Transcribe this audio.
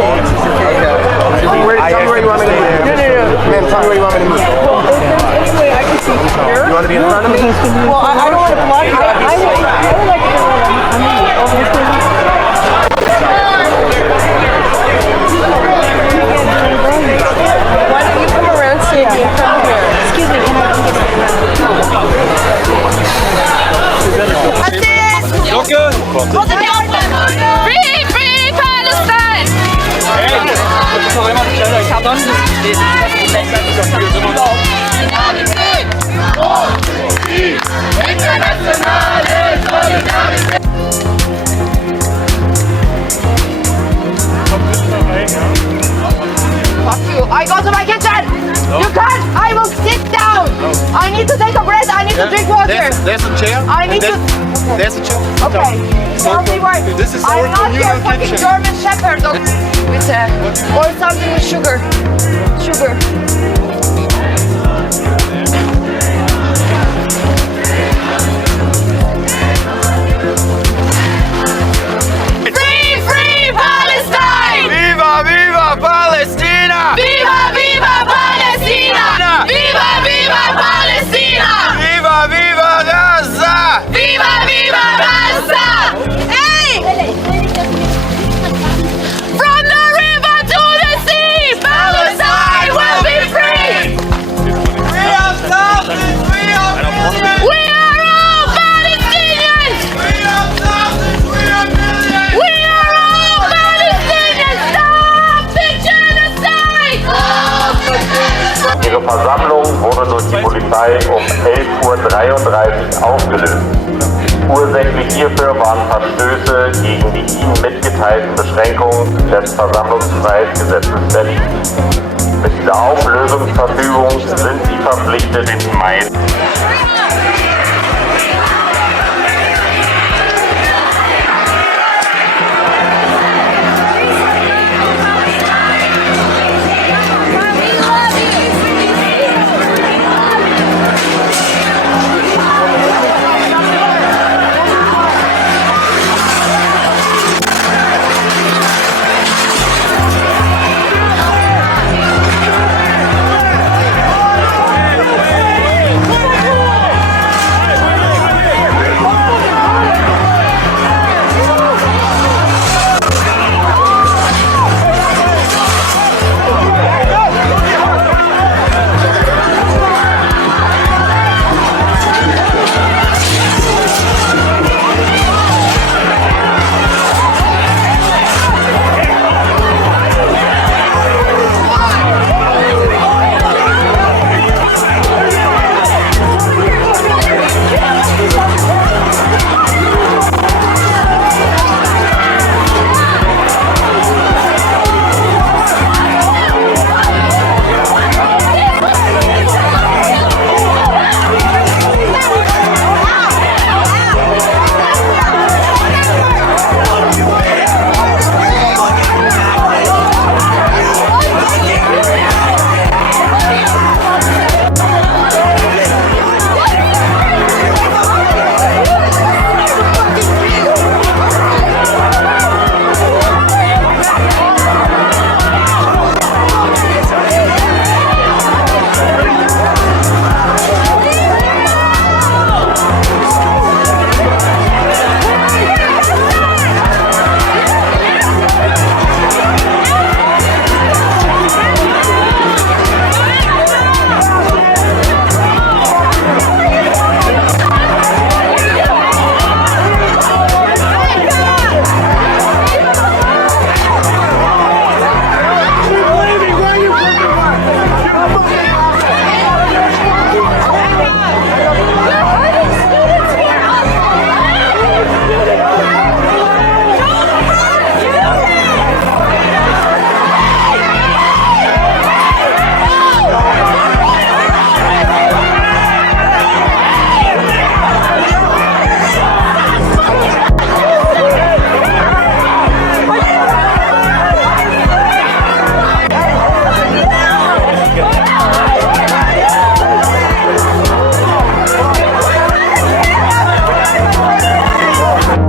Tell me where you want me to move. Ma'am, tell me where you want me to move. Anyway, I can see here. You want to be in front of me? Well, I don't want to block you. I would like to go over here. Why don't you come around so you can come here? Excuse me, can I get Free, free Palestine! Fuck you. I go to my kitchen. You can't. I will sit down. I need to take a breath. I need to drink water. There's a chair. I need to. There's a chair. Okay. Tell me why. This is our I'm not your communal fucking kitchen. German Shepherd with or something with sugar. Sugar. Free, free Palestine! Viva, viva Palestina! Viva, viva Palestina! Viva, viva Palestina! Viva, viva Gaza! Viva, viva Gaza! Hey! From the river to the sea, Palestine will be free! We are thousands, we are millions! We are all Palestinians! We are thousands, we are millions! We are all Palestinians! Stop the genocide! Ihre Versammlung wurde durch die Polizei um 11:33 Uhr aufgelöst. Ursächlich hierfür waren Verstöße gegen die ihnen mitgeteilten Beschränkungen des Versammlungsfreiheitsgesetzes Berlin. Mit dieser Auflösungsverfügung sind sie verpflichtet, den Mai